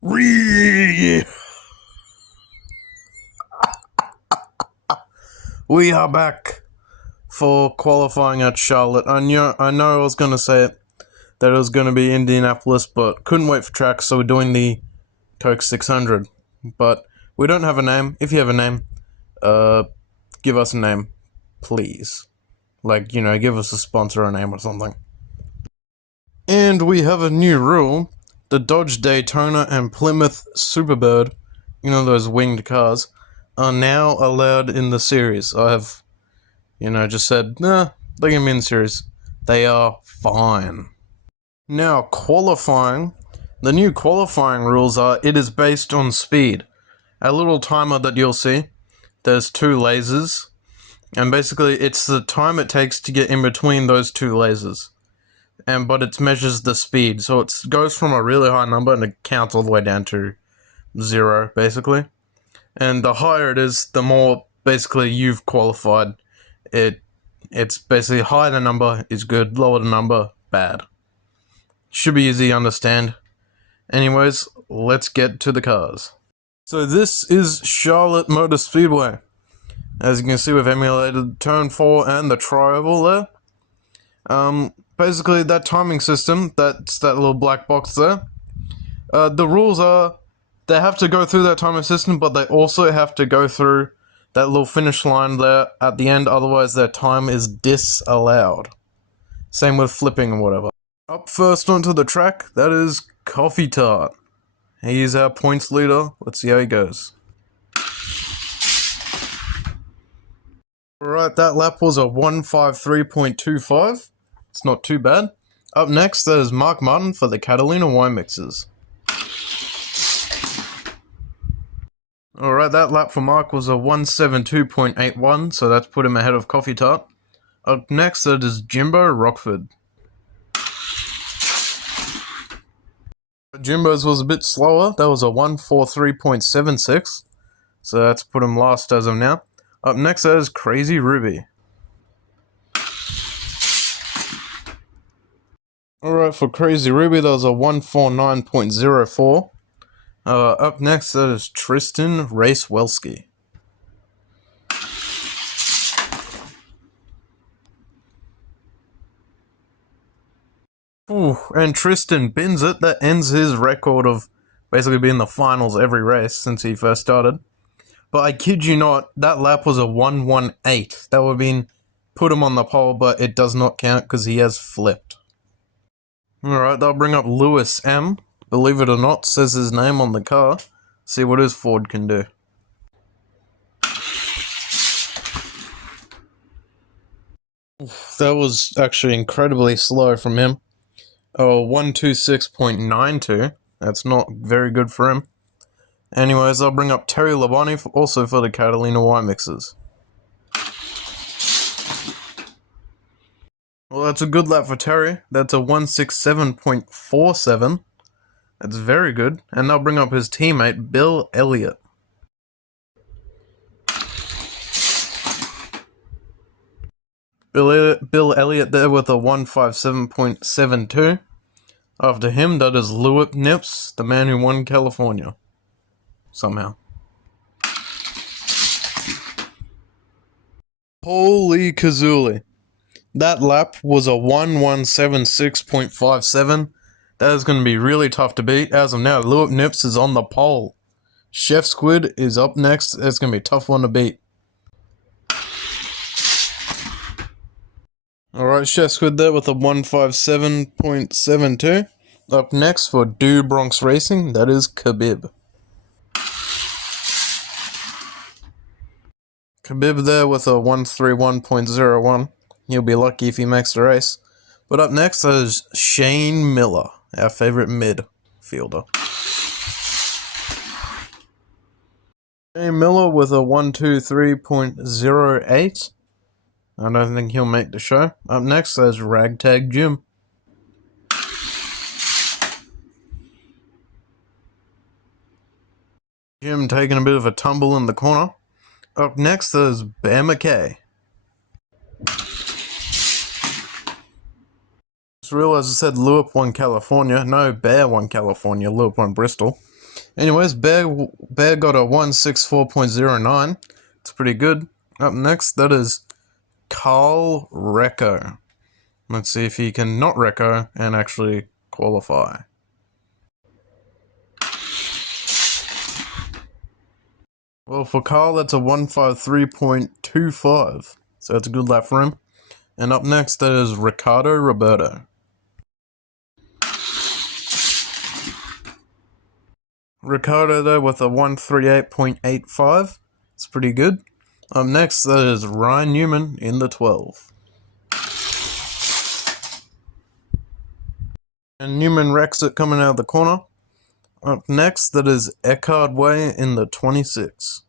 We are back for qualifying at Charlotte. I know I was going to say it, that it was going to be Indianapolis, but couldn't wait for track, so we're doing the Coke 600. But we don't have a name. If you have a name, give us a name, please. Like, give us a sponsor or name or something. And we have a new rule. The Dodge Daytona and Plymouth Superbird, those winged cars, are now allowed in the series. I have, just said, nah, they can be in the series. They are fine. Now, qualifying. The new qualifying rules are, it is based on speed. A little timer that you'll see, there's two lasers, and basically it's the time it takes to get in between those two lasers. But it measures the speed, so it goes from a really high number and it counts all the way down to 0, basically. And the higher it is, the more basically you've qualified. It's basically higher the number is good, lower the number bad. Should be easy to understand. Anyways, let's get to the cars. So this is Charlotte Motor Speedway. As you can see, we've emulated Turn 4 and the tri-oval there. Basically, that timing system, that's that little black box there. The rules are, they have to go through that timing system, but they also have to go through that little finish line there at the end, otherwise their time is disallowed. Same with flipping and whatever. Up first onto the track, that is Coffee Tart. He's our points leader. Let's see how he goes. Alright, that lap was a 1:53.25. It's not too bad. Up next, there's Mark Martin for the Catalina wine mixes. Alright, that lap for Mark was a 1:72.81, so that's put him ahead of Coffee Tart. Up next, that is Jimbo Rockford. Jimbo's was a bit slower. That was a 1:43.76, so that's put him last as of now. Up next, that is Crazy Ruby. Alright, for Crazy Ruby, that was a 1:49.04. Up next, that is Tristan Racewelski. Ooh, and Tristan bins it. That ends his record of basically being in the finals every race since he first started. But I kid you not, that lap was a 1:18. That would have been put him on the pole, but it does not count because he has flipped. Alright, they'll bring up Lewis M. Believe it or not, says his name on the car. See what his Ford can do. That was actually incredibly slow from him. Oh, 1:26.92. That's not very good for him. Anyways, I'll bring up Terry Labonte also for the Catalina wine mixes. Well, that's a good lap for Terry. That's a 1:67.47. That's very good. And they'll bring up his teammate, Bill Elliott. Bill Elliott there with a 1:57.72. After him, that is Lewis Nips, the man who won California. Somehow. Holy kazoolie. That lap was a 1:176.57. That is going to be really tough to beat. As of now, Lewis Nips is on the pole. Chef Squid is up next. It's going to be a tough one to beat. Alright, Chef Squid there with a 1:57.72. Up next for Do Bronx Racing, that is Khabib. Khabib there with a 1:31.01. He'll be lucky if he makes the race. But up next is Shane Miller, our favorite midfielder. Shane Miller with a 1:23.08. I don't think he'll make the show. Up next, there's Ragtag Jim. Jim taking a bit of a tumble in the corner. Up next, there's Bear McKay. Just realized I said Lewis won California. No, Bear won California. Lewis won Bristol. Anyways, Bear got a 164.09. It's pretty good. Up next, that is Carl Recco. Let's see if he can not Recco and actually qualify. Well, for Carl, that's a 153.25. So that's a good lap for him. And up next, that is Ricardo Roberto. Ricardo, though, with a 138.85. It's pretty good. Up next, that is Ryan Newman in the 12. And Newman wrecks it coming out of the corner. Up next, that is Eckhard Way in the 26.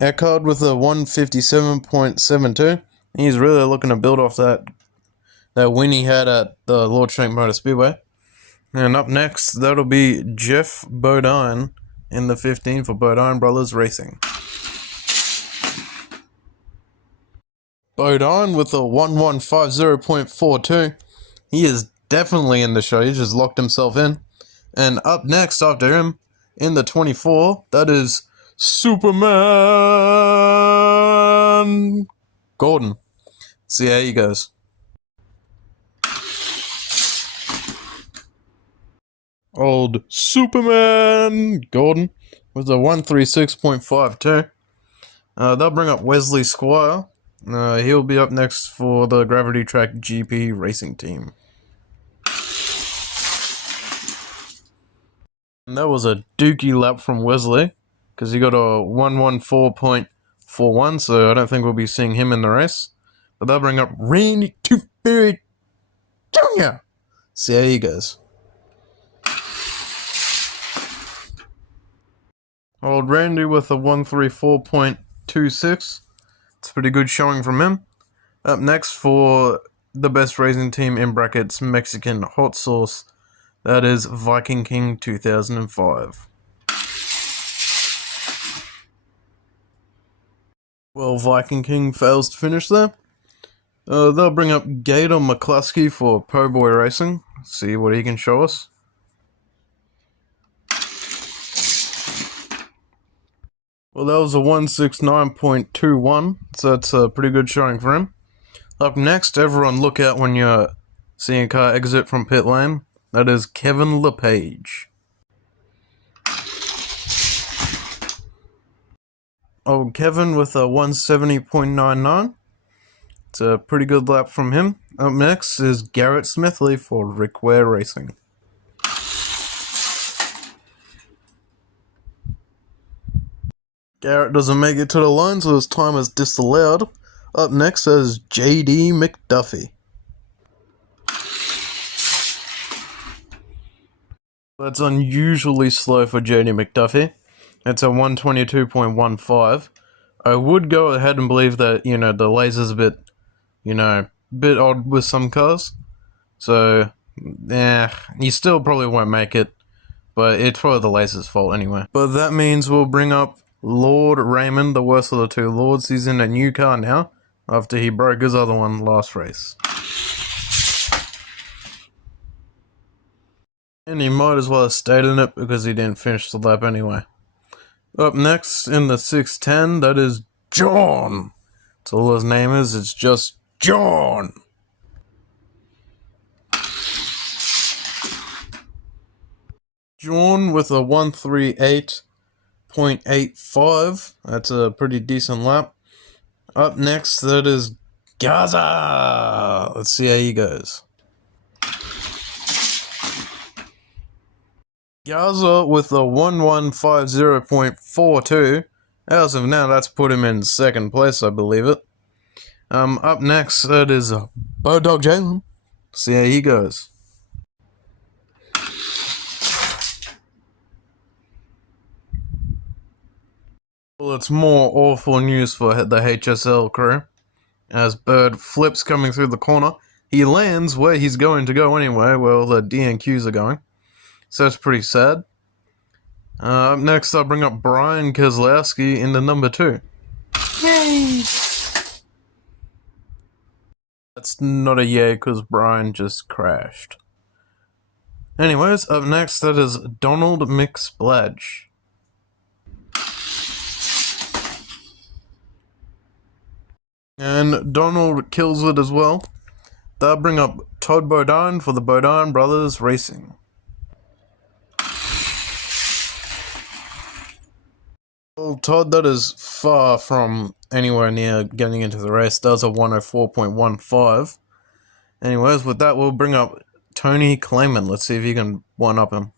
Eckhard with a 157.72. He's really looking to build off that win he had at the Lord Shank Motor Speedway. And up next, that'll be Jeff Bodine in the 15 for Bodine Brothers Racing. Bodine with a 1150.42. He is definitely in the show. He just locked himself in. And up next after him, in the 24, that is Superman Gordon. See how he goes. Old Superman Gordon with a 136.52. They'll bring up Wesley Squire. He'll be up next for the Gravity Track GP racing team. And that was a dookie lap from Wesley, because he got a 114.41, so I don't think we'll be seeing him in the race. But they'll bring up Randy Toothberry Jr. See how he goes. Old Randy with a 134.26. It's a pretty good showing from him. Up next for the best racing team in brackets Mexican hot sauce, that is Viking King 2005. Well, Viking King fails to finish there. They'll bring up Gator McCluskey for Po Boy Racing. See what he can show us. Well, that was a 169.21, so that's a pretty good showing for him. Up next, everyone look out when you're seeing a car exit from pit lane. That is Kevin LePage. Oh, Kevin with a 170.99. It's a pretty good lap from him. Up next is Garrett Smithley for Rick Ware Racing. Garrett doesn't make it to the line, so his time is disallowed. Up next is JD McDuffie. That's unusually slow for JD McDuffie. It's a 122.15. I would go ahead and believe that, the laser's a bit, bit odd with some cars. So, you still probably won't make it, but it's probably the laser's fault anyway. But that means we'll bring up Lord Raymond, the worst of the two lords. He's in a new car now, after he broke his other one last race. And he might as well have stayed in it because he didn't finish the lap anyway. Up next in the 610, that is John. That's all his name is, it's just John. John with a 138.85. That's a pretty decent lap. Up next, that is Gaza. Let's see how he goes. Gaza with a 1150.42. As of now, that's put him in second place, I believe it. Up next, that is Bodog Jalen. See how he goes. Well, it's more awful news for the HSL crew. As Bird flips coming through the corner, he lands where he's going to go anyway, where all the DNQs are going. So it's pretty sad. Up next, I'll bring up Brian Kozlowski in the number 2. Yay! That's not a yay because Brian just crashed. Anyways, up next, that is Donald McSplodge. And Donald kills it as well. They'll bring up Todd Bodine for the Bodine Brothers Racing. Well, Todd, that is far from anywhere near getting into the race. Does a 104.15. Anyways, with that, we'll bring up Tony Clayman. Let's see if you can one-up him.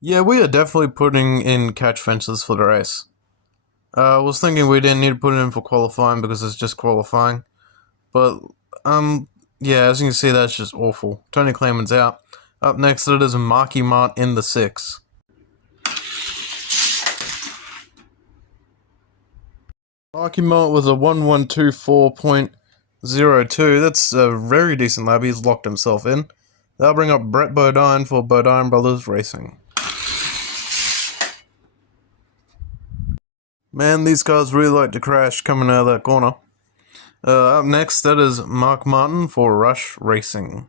Yeah, we are definitely putting in catch fences for the race. I was thinking we didn't need to put it in for qualifying because it's just qualifying. But, yeah, as you can see, that's just awful. Tony Clayman's out. Up next, it is Marky Mart in the 6. Marky Mart with a 1124.02. That's a very decent lap. He's locked himself in. They'll bring up Brett Bodine for Bodine Brothers Racing. Man, these cars really like to crash coming out of that corner. Up next, that is Mark Martin for Rush Racing.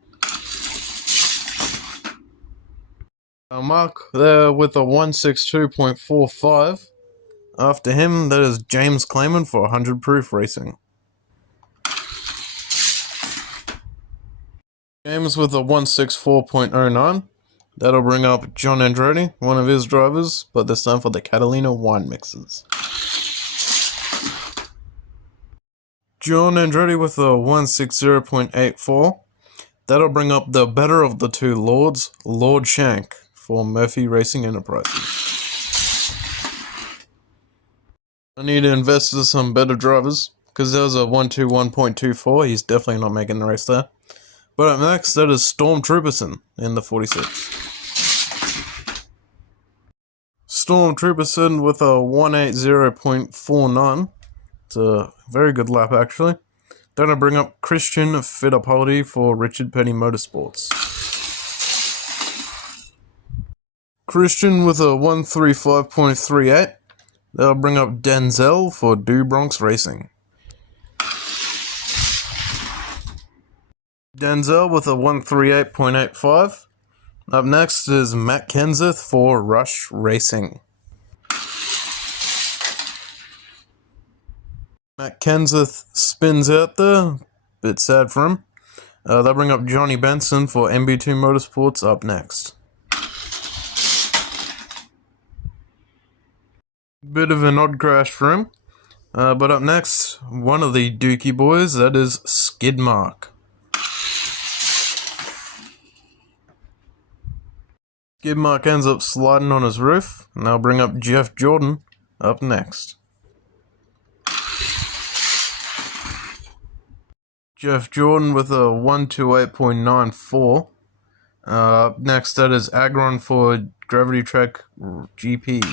Mark there with a 162.45. After him, that is James Clayman for 100 Proof Racing. James with a 164.09. That'll bring up John Andretti, one of his drivers, but this time for the Catalina wine mixes. John Andretti with a 160.84. That'll bring up the better of the two lords, Lord Shank, for Murphy Racing Enterprises. I need to invest in some better drivers, because there's a 121.24. He's definitely not making the race there. But up next, that is Storm Trooperson in the 46. Storm Trooperson with a 180.49. It's a very good lap, actually. Then I bring up Christian Fittipaldi for Richard Petty Motorsports. Christian with a 135.38. They'll bring up Denzel for Do Bronx Racing. Denzel with a 138.85. Up next is Matt Kenseth for Rush Racing. Matt Kenseth spins out there. Bit sad for him. They'll bring up Johnny Benson for MB2 Motorsports up next. Bit of an odd crash for him. But up next, one of the Dookie boys, that is Skidmark. Skidmark ends up sliding on his roof, and I'll bring up Jeff Jordan up next. Jeff Jordan with a 128.94. Up next, that is Agron for Gravity Track GP.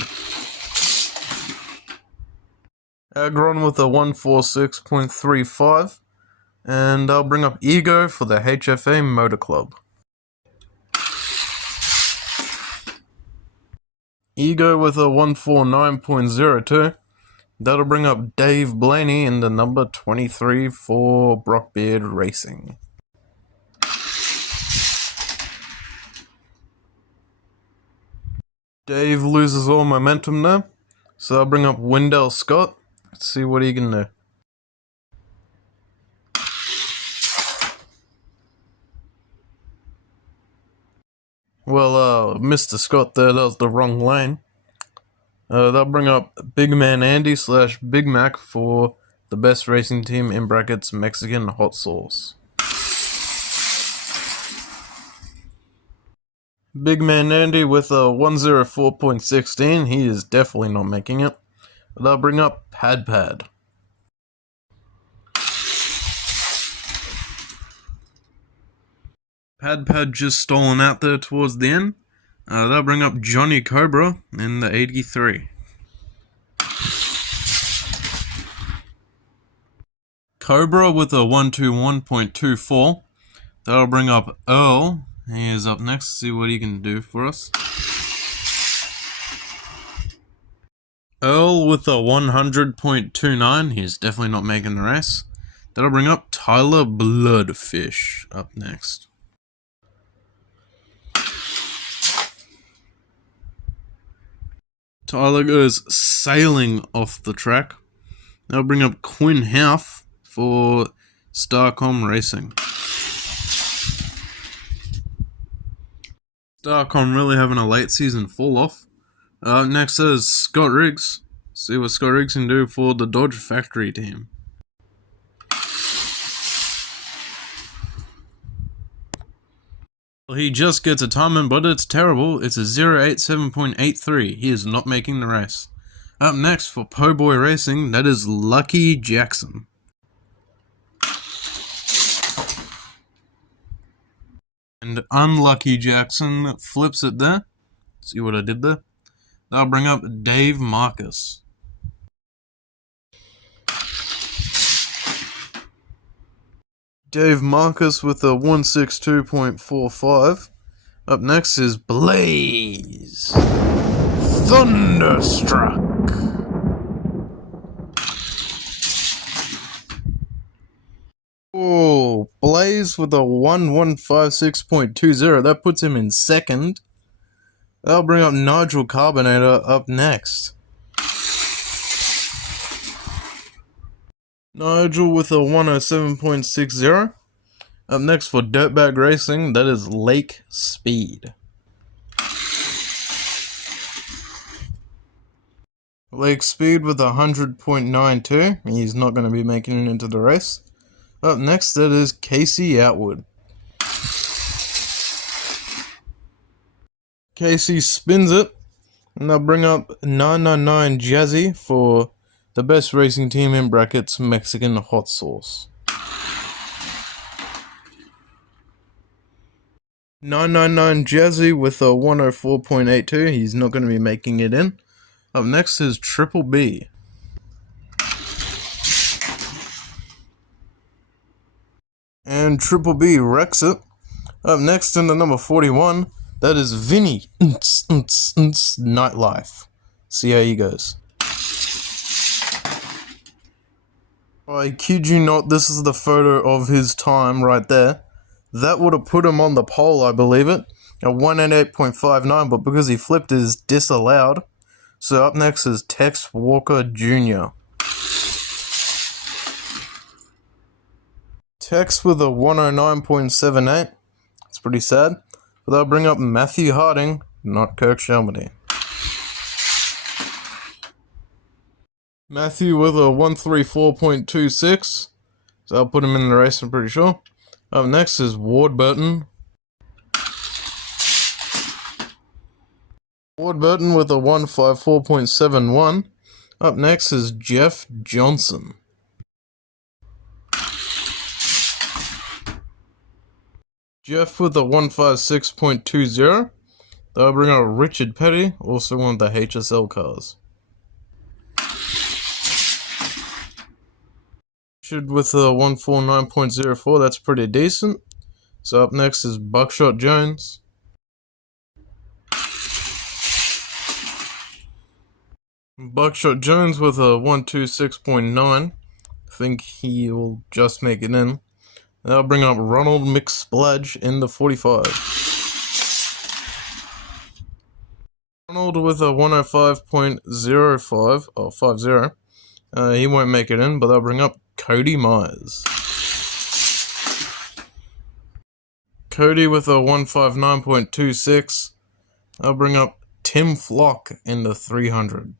Agron with a 146.35. And I'll bring up Ego for the HFA Motor Club. Ego with a 149.02. That'll bring up Dave Blaney in the number 23 for Brockbeard Racing. Dave loses all momentum there, so I'll bring up Wendell Scott. Let's see what he can do. Well, Mr. Scott there, that was the wrong lane. They'll bring up Big Man Andy / Big Mac for the best racing team in brackets Mexican hot sauce. Big Man Andy with a 104.16. He is definitely not making it. They'll bring up Pad Pad. Pad Pad just stolen out there towards the end. They'll bring up Johnny Cobra in the 83. Cobra with a 121.24. That'll bring up Earl. He is up next. See what he can do for us. Earl with a 100.29. He's definitely not making the race. That'll bring up Tyler Bloodfish up next. Tyler goes sailing off the track. They'll bring up Quinn Houff for Starcom Racing. Starcom really having a late season fall off. Next is Scott Riggs. See what Scott Riggs can do for the Dodge Factory team. Well, he just gets a timing, but it's terrible. It's a 087.83. He is not making the race. Up next for Po' Boy Racing, that is Lucky Jackson. And Unlucky Jackson flips it there. See what I did there? That'll bring up Dave Marcus. Dave Marcus with a 162.45. Up next is Blaze Thunderstruck. Oh, Blaze with a 1156.20. That puts him in second. That'll bring up Nigel Carbonator up next. Nigel with a 107.60. Up next for Dirtbag Racing, that is Lake Speed. Lake Speed with a 100.92. He's not going to be making it into the race. Up next, that is Casey Outwood. Casey spins it, and they'll bring up 999 Jazzy for the best racing team in brackets, Mexican Hot Sauce. 999 Jazzy with a 104.82. He's not going to be making it in. Up next is Triple B. And Triple B wrecks it. Up next in the number 41, that is Vinny Nightlife. See how he goes. I kid you not, this is the photo of his time right there. That would have put him on the pole, I believe it. A 188.59, but because he flipped is disallowed. So up next is Tex Walker Jr. Tex with a 109.78. It's pretty sad. But they'll bring up Matthew Harding, not Kirk Shelmody. Matthew with a 134.26. So I'll put him in the race, I'm pretty sure. Up next is Ward Burton. Ward Burton with a 154.71. Up next is Jeff Johnson. Jeff with a 156.20. They'll bring out Richard Petty, also one of the HSL cars. Richard with a 149.04, that's pretty decent. So up next is Buckshot Jones. Buckshot Jones with a 126.9. I think he will just make it in. That'll bring up Ronald McSpludge in the 45. Ronald with a 105.05, or 50. He won't make it in, but they'll bring up Cody Myers. Cody with a 159.26. They'll bring up Tim Flock in the 300.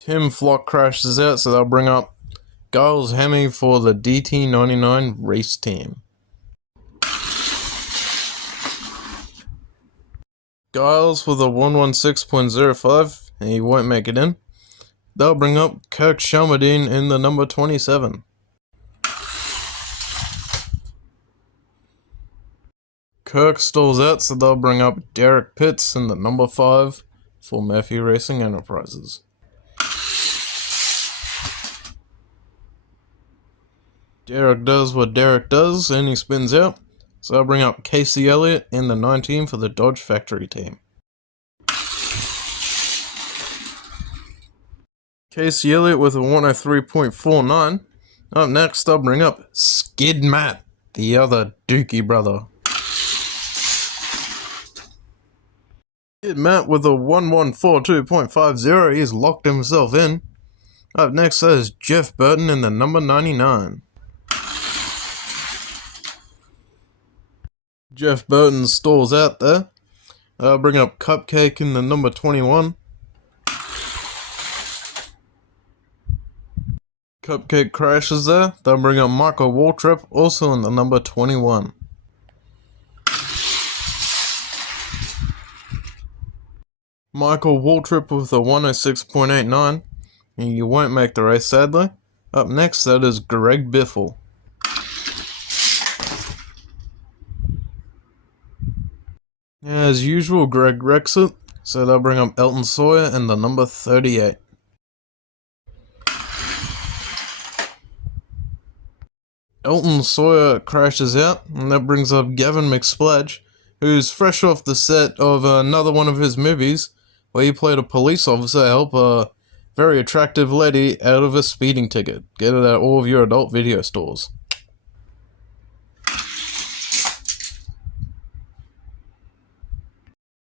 Tim Flock crashes out, so they'll bring up Giles Hemme for the DT99 race team. Giles with a 116.05, and he won't make it in. They'll bring up Kirk Shelmerdine in the number 27. Kirk stalls out, so they'll bring up Derek Pitts in the number 5 for Murphy Racing Enterprises. Derek does what Derek does, and he spins out. So I'll bring up Casey Elliott in the 19 for the Dodge Factory team. Casey Elliott with a 103.49. Up next, I'll bring up Skid Matt, the other Dookie brother. Skid Matt with a 1142.50. He's locked himself in. Up next, there's Jeff Burton in the number 99. Jeff Burton stalls out there. I'll bring up Cupcake in the number 21. Cupcake crashes there. They'll bring up Michael Waltrip, also in the number 21. Michael Waltrip with a 106.89. You won't make the race, sadly. Up next, that is Greg Biffle. As usual, Greg wrecks it, so they'll bring up Elton Sawyer in the number 38. Elton Sawyer crashes out, and that brings up Gavin McSpladge, who's fresh off the set of another one of his movies, where he played a police officer help a very attractive lady out of a speeding ticket. Get it at all of your adult video stores.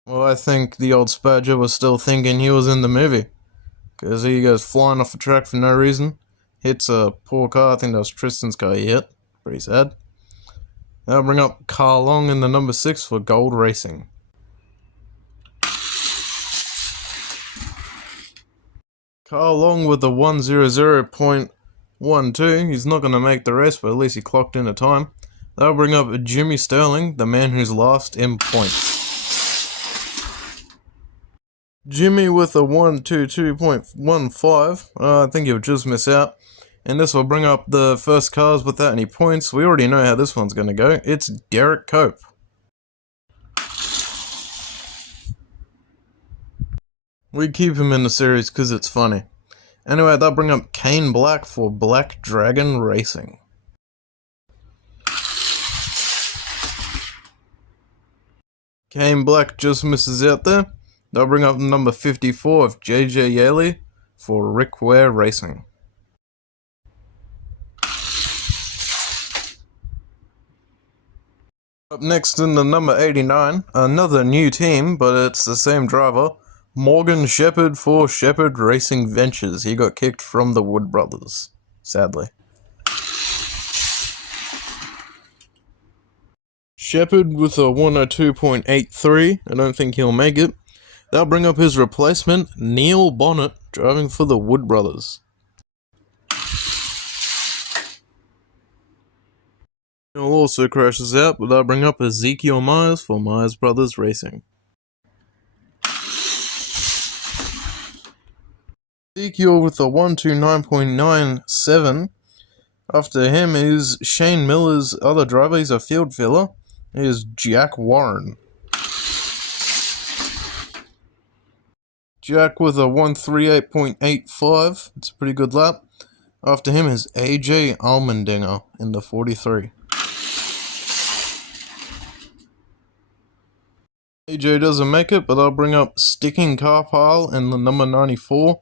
Well, I think the old Spadger was still thinking he was in the movie, because he goes flying off the track for no reason. Hits a poor car. I think that was Tristan's car he hit. Pretty sad. I'll bring up Carl Long in the number 6 for Gold Racing. Carl Long with the 100.12. He's not going to make the race, but at least he clocked in a time. That'll bring up Jimmy Sterling, the man who's last in points. Jimmy with a 122.15. I think he'll just miss out. And this will bring up the first cars without any points. We already know how this one's going to go. It's Derek Cope. We keep him in the series because it's funny. Anyway, they'll bring up Kane Black for Black Dragon Racing. Kane Black just misses out there. They'll bring up number 54 of JJ Yaley for Rick Ware Racing. Up next in the number 89, another new team, but it's the same driver, Morgan Shepherd for Shepherd Racing Ventures. He got kicked from the Wood Brothers, sadly. Shepherd with a 102.83. I don't think he'll make it. They'll bring up his replacement, Neil Bonnet, driving for the Wood Brothers. Neil also crashes out, but they'll bring up Ezekiel Myers for Myers Brothers Racing. Ezekiel with a 129.97. After him is Shane Miller's other driver. He's a field filler. He is Jack Warren. Jack with a 138.85. It's a pretty good lap. After him is AJ Allmendinger in the 43. AJ doesn't make it, but I'll bring up Sticking Car Pile in the number 94.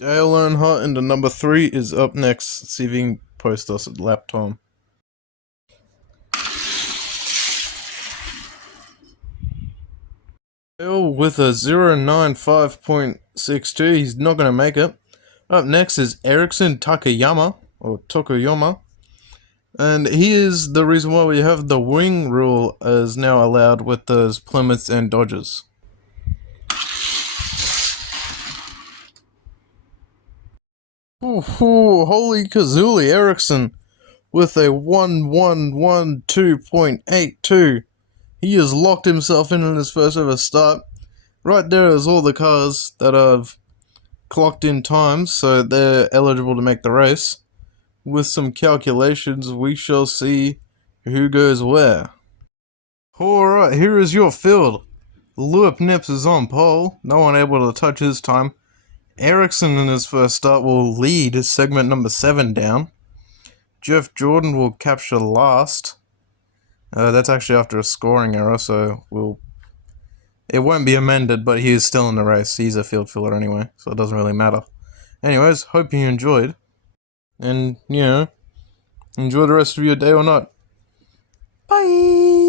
Dale Earnhardt in the number 3 is up next. Let's see if he can post us at lap time. Dale with a 095.62. He's not going to make it. Up next is Erickson Takayama, or Tokuyama. And he is the reason why we have the wing rule is now allowed with those Plymouths and Dodgers. Ooh, holy kazoolie, Erickson with a 1112.82. He has locked himself in his first ever start. Right there is all the cars that have clocked in times, so they're eligible to make the race. With some calculations, we shall see who goes where. Alright, here is your field. Lewis Nips is on pole, no one able to touch his time. Erickson in his first start will lead segment number 7 down. Jeff Jordan will capture last. That's actually after a scoring error, so we'll It won't be amended, but he is still in the race. He's a field filler anyway, so it doesn't really matter. Anyways, hope you enjoyed. And, enjoy the rest of your day or not. Bye!